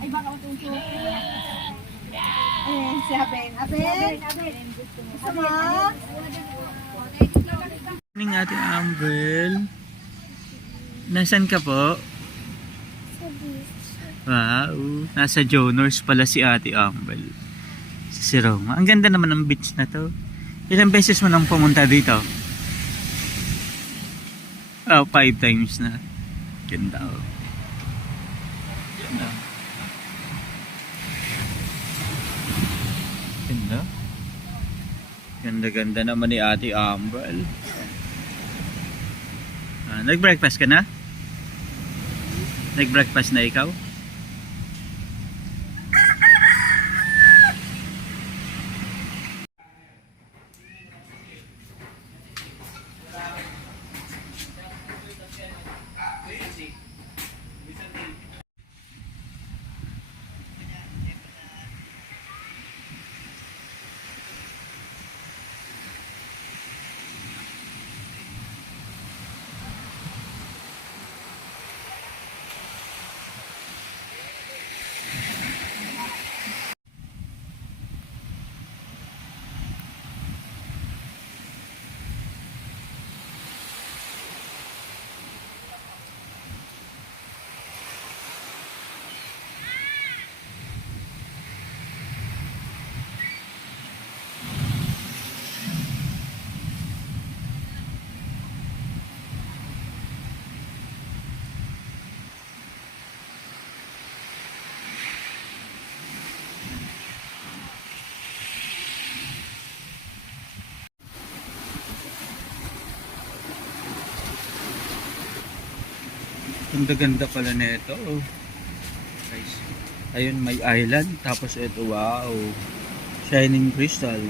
Ay, baka utuso. Eh, si Aben. Aben? Gusto mo? Morning, Ate Amber. Nasaan ka po? Sa beach. Wow, nasa Jonors pala si Ate Amber. Si Roma. Ang ganda naman ng beach na to. Ilang beses mo nang pumunta dito? Oh, 5 times na. Ganda oh. Ganda. Ganda. Ganda-ganda naman ni Ate Amber. Nag-breakfast ka na? Nag-breakfast na ikaw? Ganda-ganda pala nito. Oh. Guys. Ayun, may island. Tapos ito, wow. Shining crystal.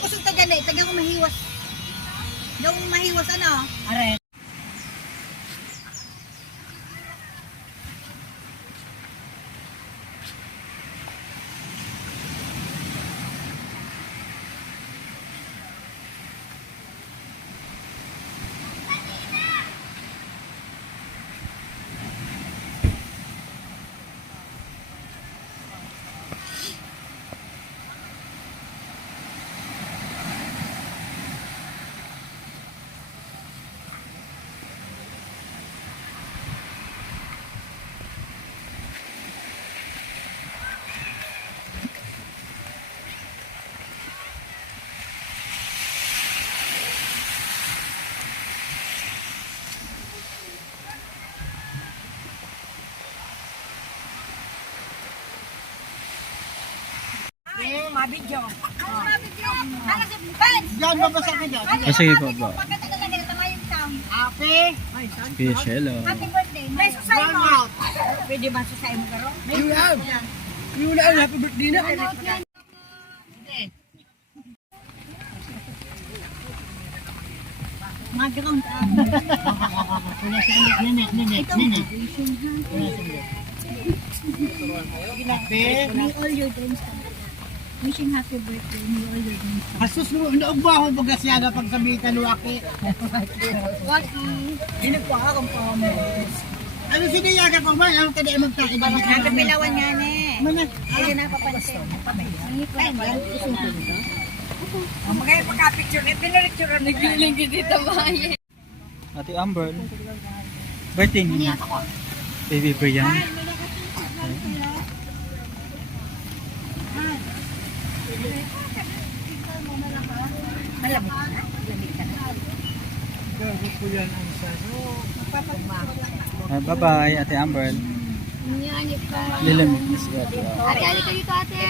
Kusog taga na, taga ko mahiwas. Yung mahiwas ano? Are. Mabidyo. Diyan ba ba sa akin dyan? Sige po ba? Ape. Kuya Shelo. Happy birthday. May susay mo. Pwede ba susay mo garo? Yung na happy birthday na. Mag-ground. May all your dreams. Wishing happy birthday. May all your dreams. Asus mo, naog ba ako bagas yan pag sabihin ka luwaki? Waki. Hindi po akong promise. Ano siniyaga ko ba? Ano ka di magkain? Ano pilawan nga ne? Mana? Hindi na papansin. Ay, yan. Magkaya pagka-picture, pinarecture. Ate Amber, Birthday niya. Baby Brian. Malamig ka na. Malamig ka na. Gago po yan ang saro. Bye-bye, Ate Amber. Lilamig na siya. Ate, halika dito, ate.